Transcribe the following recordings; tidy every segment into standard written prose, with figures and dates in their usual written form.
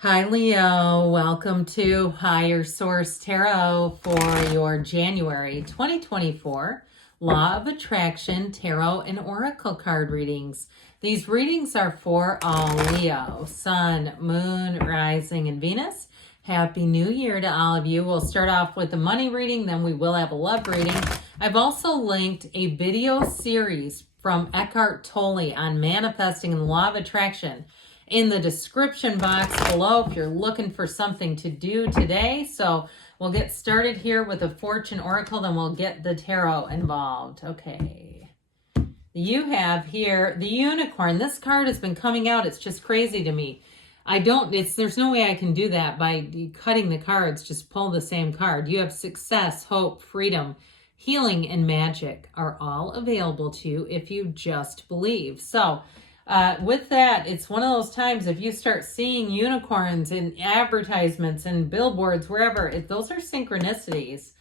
Hi, Leo. Welcome to Higher Source Tarot for your January 2024 Law of Attraction Tarot and Oracle card readings. These readings are for all Leo, Sun, Moon, Rising, and Venus. Happy New Year to all of you. We'll start off with the money reading, then we will have a love reading. I've also linked a video series from Eckhart Tolle on manifesting and the law of attraction in the description box below if you're looking for something to do today. So we'll get started here with the Fortune Oracle, then we'll get the tarot involved. Okay. You have here the Unicorn. This card has been coming out. It's just crazy to me. There's no way I can do that by cutting the cards, just pull the same card. You have success, hope, freedom, healing, and magic are all available to you if you just believe. So with that, it's one of those times if you start seeing unicorns in advertisements and billboards, wherever, those are synchronicities.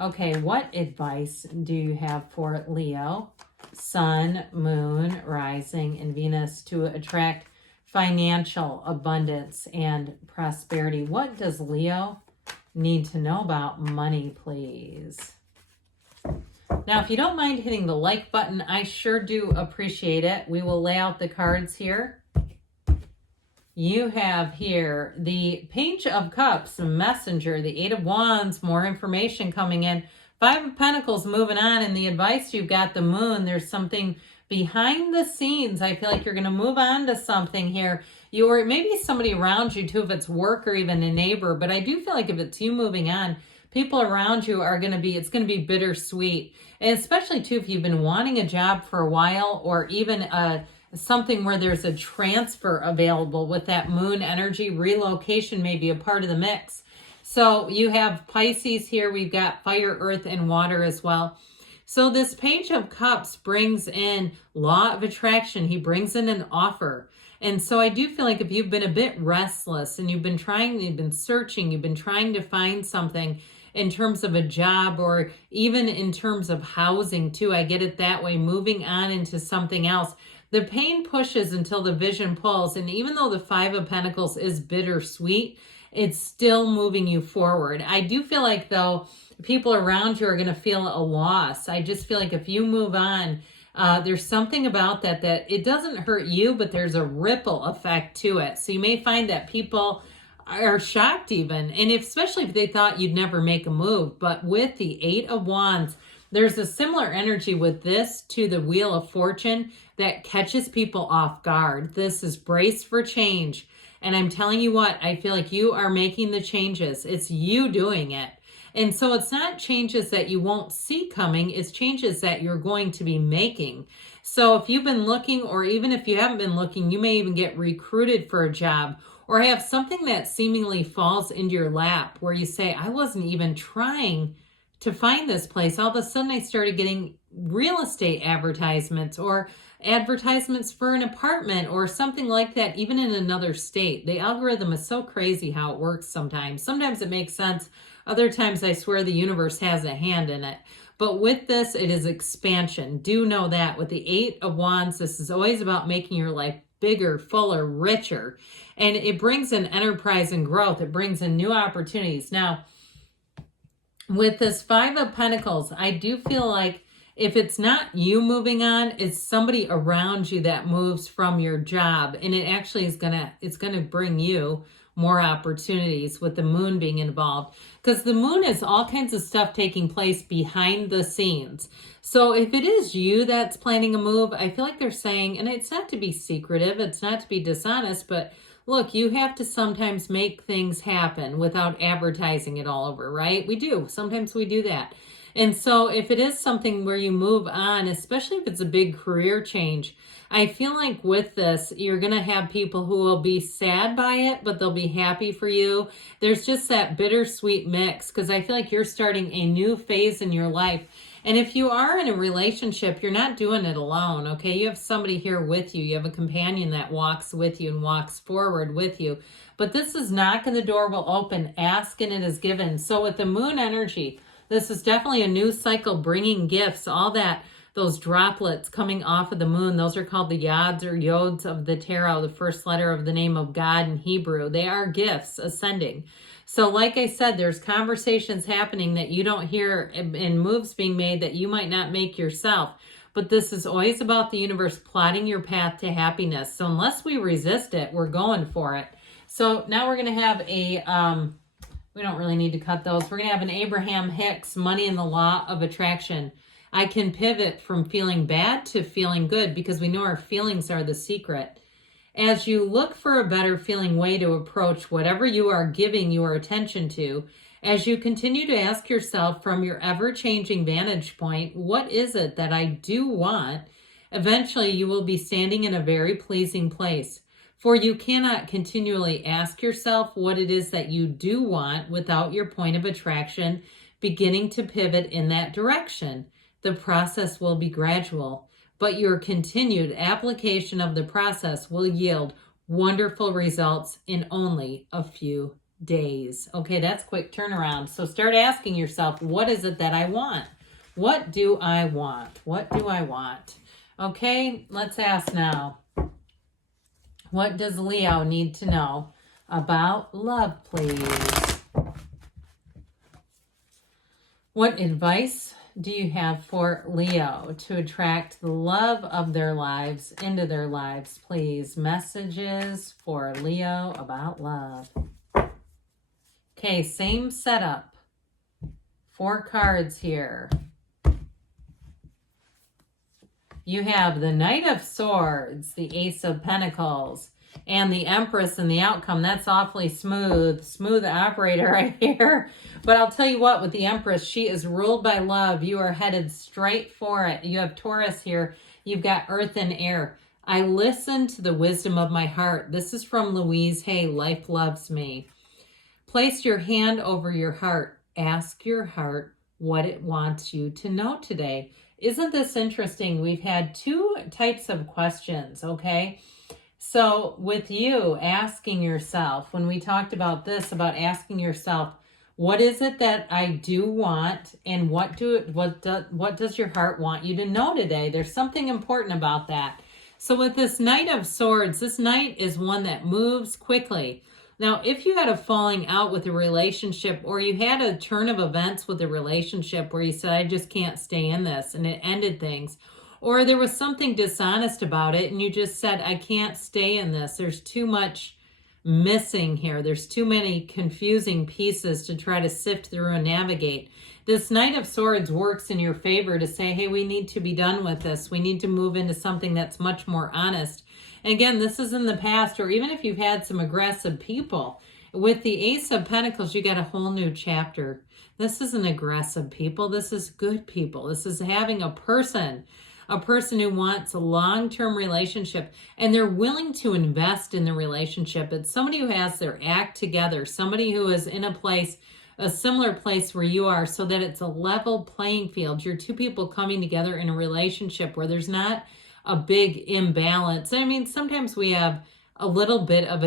Okay, what advice do you have for Leo, Sun, Moon, Rising, and Venus to attract financial abundance and prosperity? What does Leo need to know about money, please? Now, if you don't mind hitting the like button, I sure do appreciate it. We will lay out the cards here. You have here the Page of Cups, Messenger, the Eight of Wands, more information coming in. Five of Pentacles moving on, and the advice you've got the Moon. There's something behind the scenes. I feel like you're going to move on to something here. You or maybe somebody around you too, if it's work or even a neighbor. But I do feel like if it's you moving on, people around you are going to be, it's going to be bittersweet. And especially too, if you've been wanting a job for a while, or even something where there's a transfer available with that Moon energy, relocation may be a part of the mix. So you have Pisces here. We've got fire, earth, and water as well. So this Page of Cups brings in law of attraction. He brings in an offer. And so I do feel like if you've been a bit restless and you've been searching, you've been trying to find something in terms of a job, or even in terms of housing too, I get it that way, moving on into something else. The pain pushes until the vision pulls. And even though the Five of Pentacles is bittersweet, it's still moving you forward. I do feel like though, people around you are going to feel a loss. I just feel like if you move on, there's something about that it doesn't hurt you, but there's a ripple effect to it. So you may find that people are shocked even, and especially if they thought you'd never make a move. But with the Eight of Wands, there's a similar energy with this to the Wheel of Fortune that catches people off guard. This is brace for change. And I'm telling you what, I feel like you are making the changes. It's you doing it. And so it's not changes that you won't see coming, it's changes that you're going to be making. So if you've been looking, or even if you haven't been looking, you may even get recruited for a job, or have something that seemingly falls into your lap where you say, I wasn't even trying to find this place. All of a sudden I started getting real estate advertisements, or advertisements for an apartment or something like that, even in another state. The algorithm is so crazy how it works sometimes. Sometimes it makes sense. Other times I swear the universe has a hand in it. But with this, it is expansion. Do know that with the Eight of Wands, this is always about making your life bigger, fuller, richer. And it brings in enterprise and growth. It brings in new opportunities. Now, with this Five of Pentacles, I do feel like if it's not you moving on, it's somebody around you that moves from your job. And it actually is it's gonna bring you more opportunities with the Moon being involved, because the Moon is all kinds of stuff taking place behind the scenes. So if it is you that's planning a move, I feel like they're saying, and it's not to be secretive, it's not to be dishonest, but look, you have to sometimes make things happen without advertising it all over, right? We do. Sometimes we do that. And so if it is something where you move on, especially if it's a big career change, I feel like with this, you're going to have people who will be sad by it, but they'll be happy for you. There's just that bittersweet mix, because I feel like you're starting a new phase in your life. And if you are in a relationship, you're not doing it alone, okay? You have somebody here with you. You have a companion that walks with you and walks forward with you. But this is knock and the door will open. Ask and it is given. So with the Moon energy, this is definitely a new cycle, bringing gifts, all that those droplets coming off of the moon. Those are called the yods or yods of the tarot, the first letter of the name of God in Hebrew. They are gifts ascending. So like I said, there's conversations happening that you don't hear and moves being made that you might not make yourself. But this is always about the universe plotting your path to happiness. So unless we resist it, we're going for it. So now we're going to have a, we don't really need to cut those. We're going to have an Abraham Hicks, Money and the Law of Attraction. I can pivot from feeling bad to feeling good because we know our feelings are the secret. As you look for a better feeling way to approach whatever you are giving your attention to, as you continue to ask yourself from your ever-changing vantage point, what is it that I do want? Eventually, you will be standing in a very pleasing place. For you cannot continually ask yourself what it is that you do want without your point of attraction beginning to pivot in that direction. The process will be gradual, but your continued application of the process will yield wonderful results in only a few days. Okay, that's quick turnaround. So start asking yourself, what is it that I want? What do I want? What do I want? Okay, let's ask now. What does Leo need to know about love, please? What advice do you have for Leo to attract the love of their lives into their lives, please? Messages for Leo about love. Okay, same setup. 4 cards here. You have the Knight of Swords, the Ace of Pentacles, and the Empress and the outcome. That's awfully smooth. Smooth operator right here. But I'll tell you what, with the Empress, she is ruled by love. You are headed straight for it. You have Taurus here. You've got Earth and Air. I listen to the wisdom of my heart. This is from Louise Hay, Life Loves Me. Place your hand over your heart. Ask your heart what it wants you to know today. Isn't this interesting? We've had 2 types of questions, okay? So with you asking yourself, when we talked about this, about asking yourself, what is it that I do want, and what does your heart want you to know today? There's something important about that. So with this Knight of Swords, this Knight is one that moves quickly. Now, if you had a falling out with a relationship, or you had a turn of events with a relationship where you said, I just can't stay in this, and it ended things, or there was something dishonest about it and you just said, I can't stay in this. There's too much missing here. There's too many confusing pieces to try to sift through and navigate. This Knight of Swords works in your favor to say, hey, we need to be done with this. We need to move into something that's much more honest. And again, this is in the past, or even if you've had some aggressive people. With the Ace of Pentacles, you got a whole new chapter. This isn't aggressive people. This is good people. This is having a person who wants a long-term relationship, and they're willing to invest in the relationship. It's somebody who has their act together, somebody who is in a similar place where you are, so that it's a level playing field. You're 2 people coming together in a relationship where there's not a big imbalance. I mean, sometimes we have a little bit of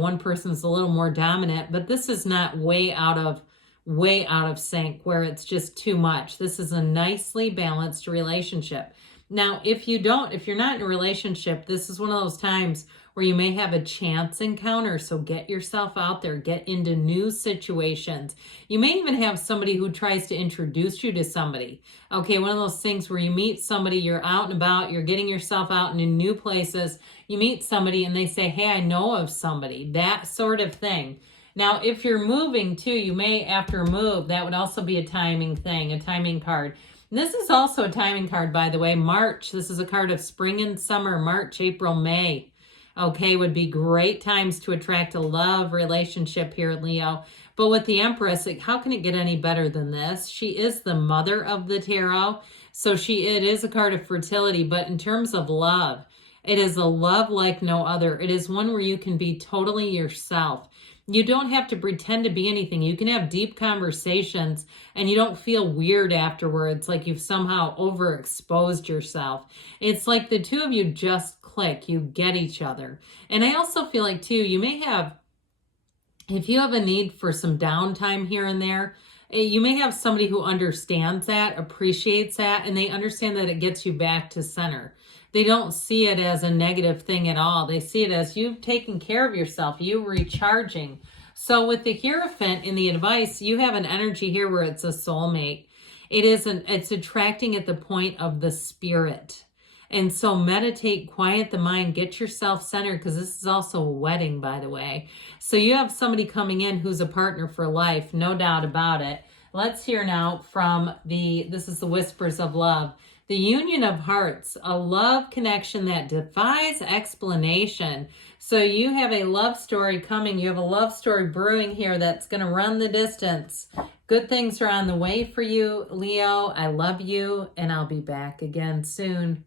one person's a little more dominant, but this is not way out of sync where it's just too much. This is a nicely balanced relationship. Now, if you're not in a relationship, this is one of those times where you may have a chance encounter. So get yourself out there, get into new situations. You may even have somebody who tries to introduce you to somebody. Okay, one of those things where you meet somebody, you're out and about, you're getting yourself out into new places. You meet somebody and they say, hey, I know of somebody, that sort of thing. Now, if you're moving too, you may, after a move, that would also be a timing thing, a timing card. And this is also a timing card, by the way. March, this is a card of spring and summer, March, April, May. Okay, would be great times to attract a love relationship here, Leo. But with the Empress, how can it get any better than this? She is the mother of the tarot. So it is a card of fertility, but in terms of love, it is a love like no other. It is one where you can be totally yourself. You don't have to pretend to be anything. You can have deep conversations and you don't feel weird afterwards, like you've somehow overexposed yourself. It's like the 2 of you just click. You get each other. And I also feel like too, you may have, if you have a need for some downtime here and there, You may have somebody who understands that, appreciates that, and they understand that it gets you back to center. They don't see it as a negative thing at all. They see it as you've taken care of yourself, you recharging. So with the Hierophant in the advice, you have an energy here where it's a soulmate. It's attracting at the point of the spirit. And so meditate, quiet the mind, get yourself centered, because this is also a wedding, by the way. So you have somebody coming in who's a partner for life, no doubt about it. Let's hear now from this is the Whispers of Love. The union of hearts, a love connection that defies explanation. So you have a love story coming. You have a love story brewing here that's going to run the distance. Good things are on the way for you, Leo. I love you, and I'll be back again soon.